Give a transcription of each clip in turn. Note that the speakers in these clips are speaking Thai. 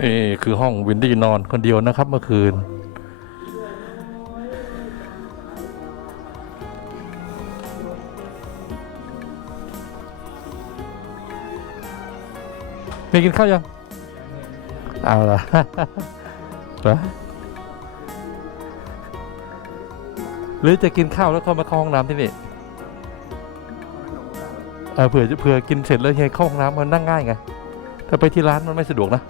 นี่คือห้องวินดี้นอนคนเดียวนะครับเมื่อคืนมีกินข้าวยังเอาละ หรือจะกินข้าวแล้วก็มาเข้าห้องน้ำที่นี่เผื่อกินเสร็จแล้วให้เข้าห้องน้ำมันนั่งง่ายไงถ้าไปที่ร้านมันไม่สะดวกนะ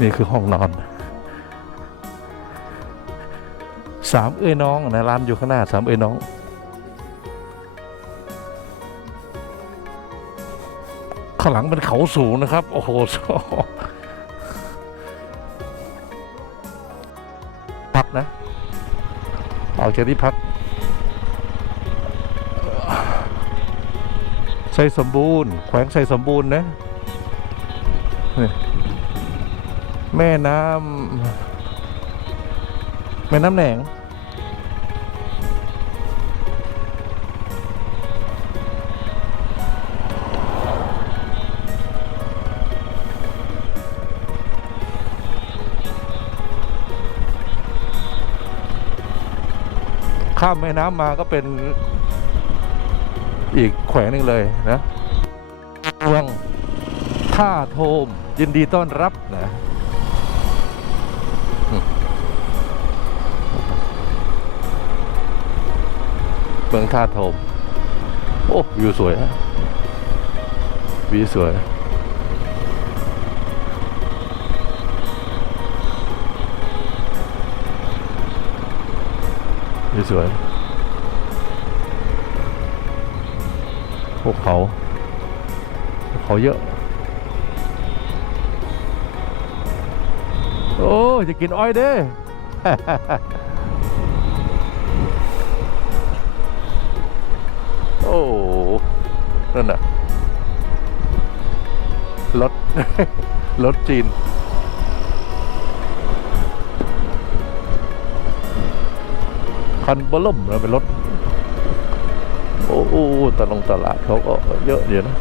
นี่คือห้องนอนสามเอ้ยน้องนะร้านอยู่ข้างหน้าสามเอ้ยน้องข้างหลังเป็นเขาสูงนะครับโอ้โหพักนะเอาจากที่พักไซสมบูรณ์แขวงไซสมบูรณ์นะแม่น้ำแหน่งข้ามแม่น้ำมาก็เป็นอีกแขวงหนึ่งเลยนะเมืองท่าโทมยินดีต้อนรับนะเมืองท่าโทมโอ้วิวสวยฮะวิวสวยวิวสวยภูเขาเยอะโอ้จะกินอ้อยเด้ โอ้นั่นน่ะรถ รถจีนคันเบล่มแล้วเป็นรถโอ้ตลาดเขาก็เยอะอยู่นะ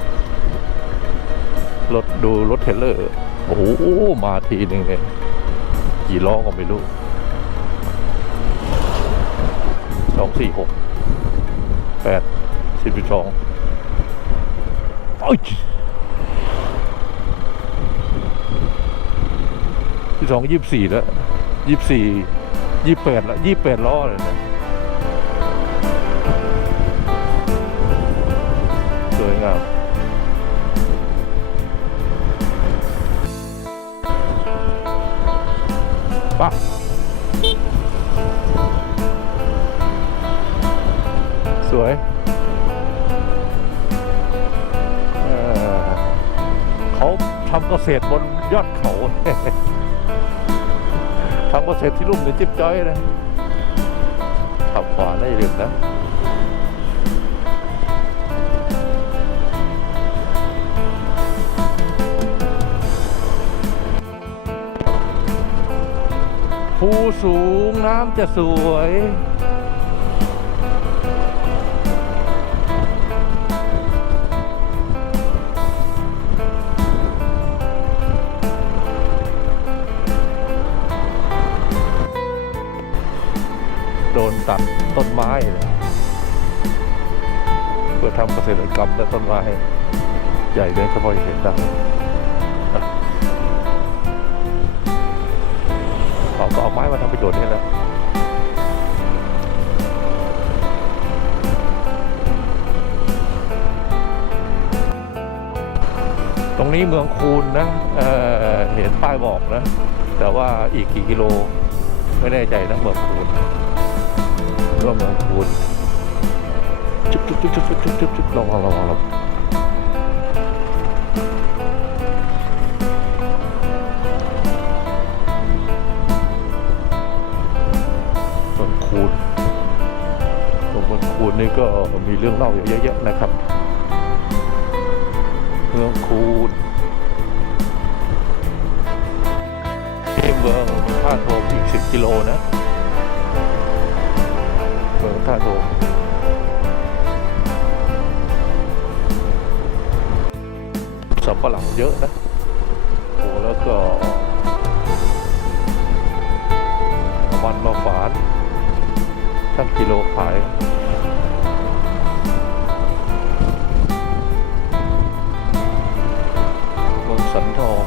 รถดูรถเทรลเลอร์โอ้โหมาทีนึงเลยกี่ล้อก็ไม่รู้246 8 12โอ้ย12 24แล้ว24 28แล้ว28ล้อเลยนะสวยงามป่ะสวยเขาทำเกษตรบนยอดเขา ทำเกษตรที่ลุ่มเนี่ยจิ๊บจ้อยนะขับขวาได้เร็วนะภูสูงน้ำจะสวยโดนตัดต้นไม้เลยเพื่อทำเกษตรกรรมและต้นไม้ใหญ่เลยเฉพาะเห็นได้เขาก็เอาไม้มาทำประโยชน์นี่แหละตรงนี้เมืองคูนนะเห็นป้ายบอกนะแต่ว่าอีกกี่กิโลไม่แน่ใจนะเมืองคูนว่าเมืองคูนจุ๊บลองส่วนคูนตรงบนคูนนี่ก็มีเรื่องเล่าอยู่เยอะๆนะครับเมืองคูนที่เมืองท่าโทมอีก10 กิโลนะ ท่าโดมสับปะหลังเยอะนะโอ้แล้วก็น้ำมันมาฝานช่างกิโลขายเมืองสันทอง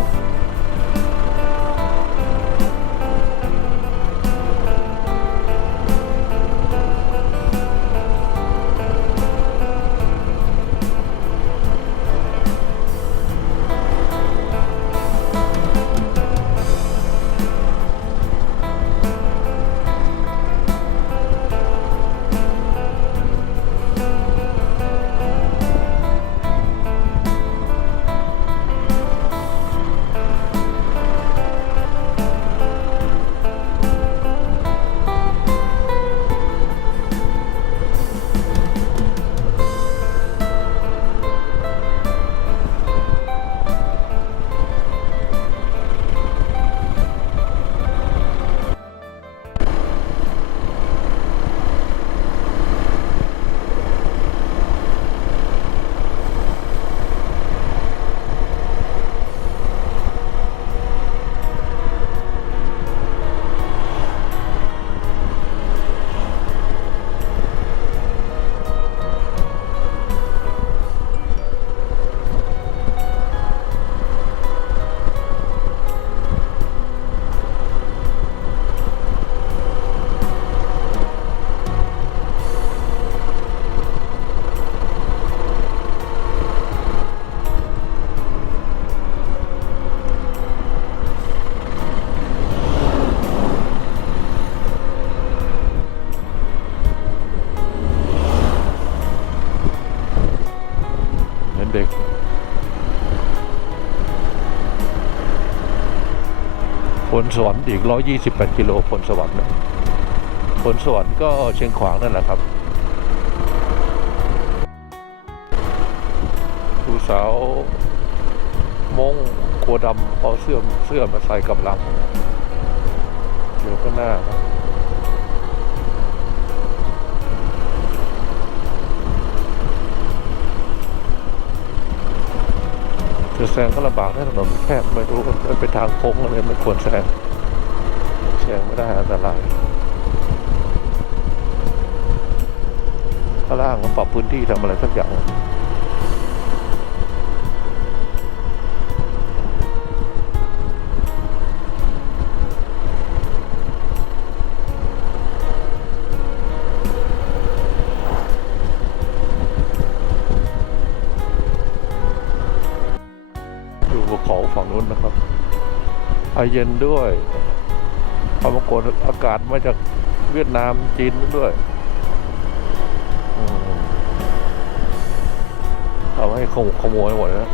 เด็กพลสวรรค์อีก128 กิโลพลสวรรค์นะพลสวรรค์ก็เชียงขวางนั่นแหละครับดูสาวมงขัวดำเอาเสื้อมาใส่กำลังอยู่ข้างหน้านะจะแซงก็ลำบากถ้าถนนแคบไม่รู้มันเป็นทางโค้งอะไรไม่ควรแซงไม่ได้อันตรายข้างล่างก็ปรับพื้นที่ทำอะไรสักอย่างภูเขาฝั่งนู้นนะครับไอเย็นด้วยความกดอากาศมาจากเวียดนามจีนด้วยทำให้ขโมยหมดนะ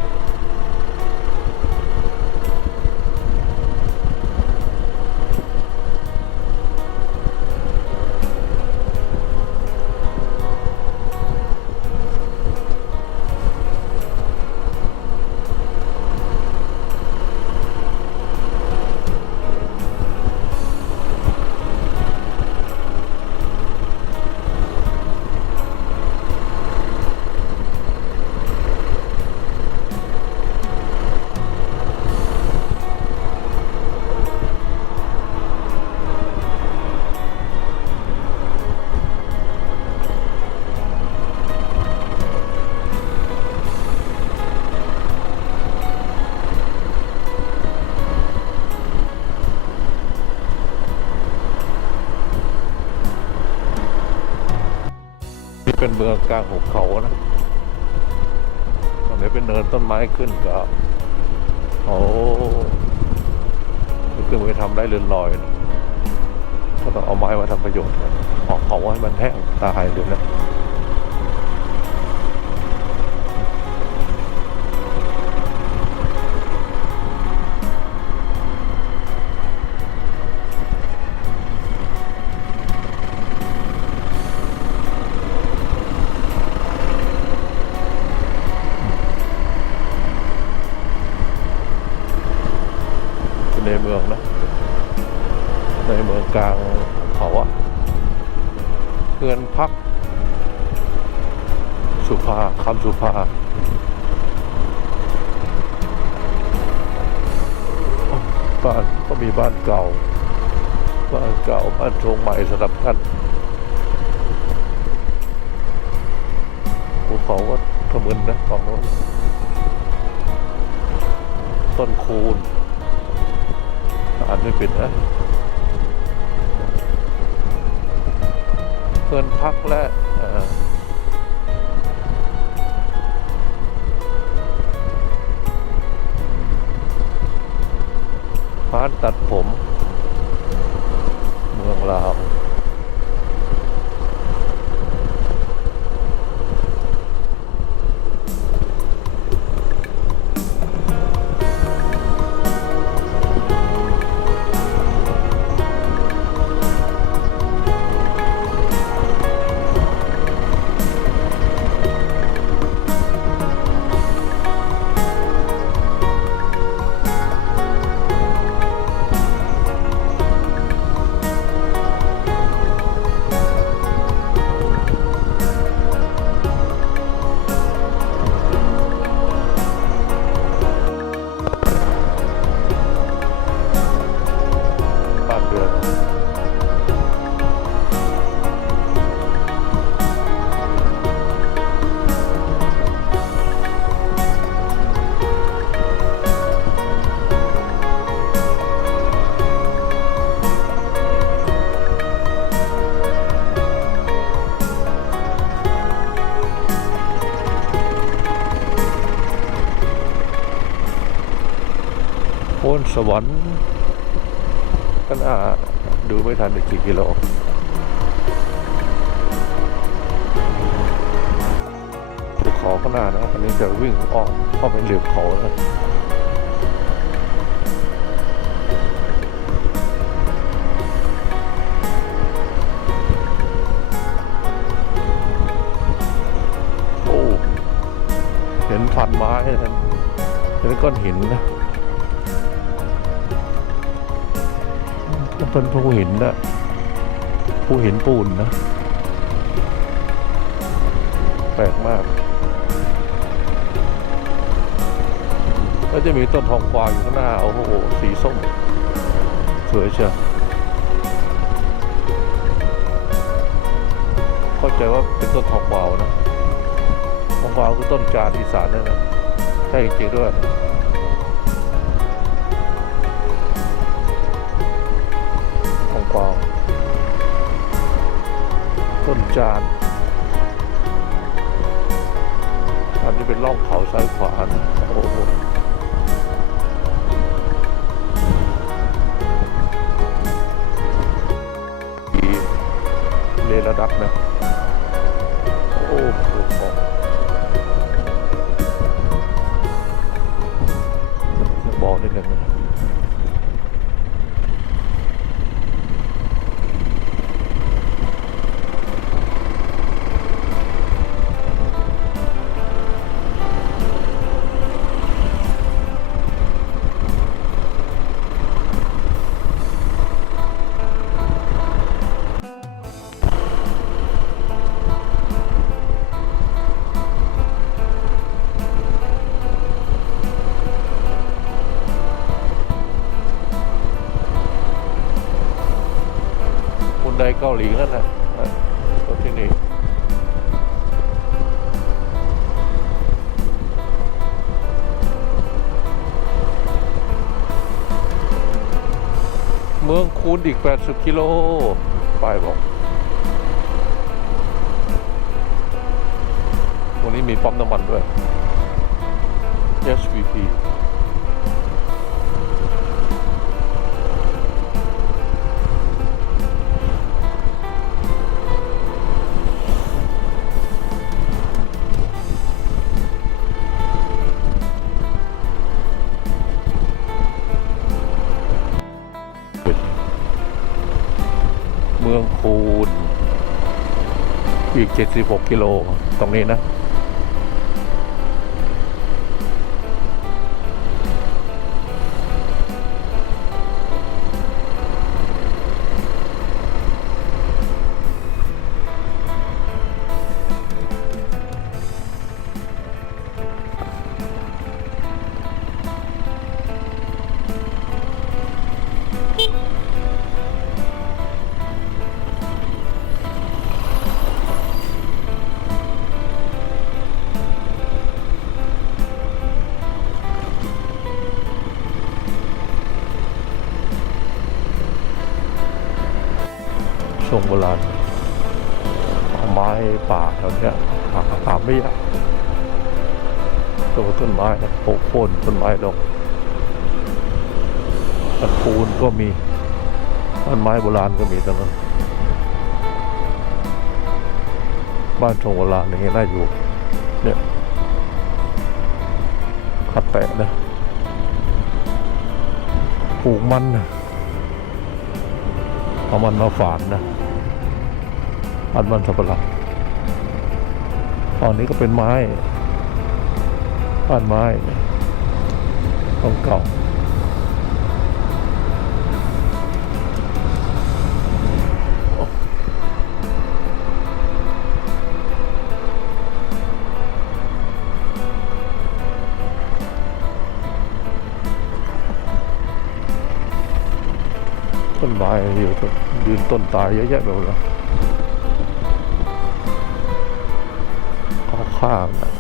เป็นเมืองกลางหุบเขานะตรงนี้เป็นเนินต้นไม้ขึ้นก็ขึ้นไปทำได้เรือนลอยนะก็ต้องเอาไม้มาทำประโยชน์เผาให้มันแห้งตายเลยนะในเมืองนะในเมืองกลางเขาอะ เงินพักสุภาคำสุภาบ้านก็มีบ้านเก่าบ้านโชงใหม่สลับกันภูเขาก็ขมึนนะฝั่งโน้นต้นคูนอ่านไม่ผิดนะเงินพักและร้านตัดผมเมืองลาวบ้านเรือนโพนสวรรค์ก็น่าดูไม่ทันอีกกี่กิโลภูเขาข้างหน้านะอันนี้จะวิ่งอ้อมเข้าไปเหลือบเขานะโอ้เห็นพันไม้นะเห็นก้อนหินนะเป็นภูหินนะภูหินปูนนะแปลกมากแล้วจะมีต้นทองกวาวอยู่ข้างหน้าโอ้โหสีส้มสวยเชียวเข้าใจว่าเป็นต้นทองกวาวนะทองกวาวคือต้นจานอีสานนั่นนะใช่จริงๆด้วยกวาวต้นจานอันนี้เป็นร่องเขาซ้ายขวานะโอ้โหเลระดับนะโอ้โหบอกนิดหนึ่งนะไดเกาหลีนั่นแหละตัวที่นี่เมืองคูนอีก80 กิโลป้ายบอกตรงนี้มีปั๊มน้ำมันด้วย SVPเมืองคูนอีก76 กิโลตรงนี้นะ ทรงโบราณไม้ป่าแถวเนี้ยหาไม่ยากตัวต้นไม้โค่นต้นไม้ดอกตะปูนก็มีต้นไม้โบราณก็มีตรงนั้นบ้านทรงโบราณอย่างเงี้ยน่าอยู่เนี่ยขัดแตะนะปลูกมันนะเอามันมาฝานนะมันสับปะรดตอนนี้ก็เป็นไม้บ้านไม้ของเก่าต้นไม้อยู่ยืนต้นตายเยอะแยะไปหมดเลยข้างนะ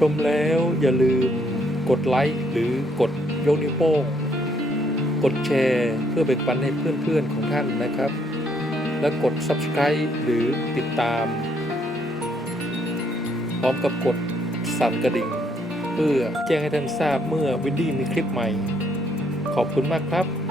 ชมแล้วอย่าลืมกดไลค์หรือกดยกนิ้วโป้งกดแชร์เพื่อแบ่งปันให้เพื่อนๆของท่านนะครับและกด Subscribe หรือติดตามพร้อมกับกดสั่นกระดิ่งเพื่อแจ้งให้ท่านทราบเมื่อวินดี้มีคลิปใหม่ขอบคุณมากครับ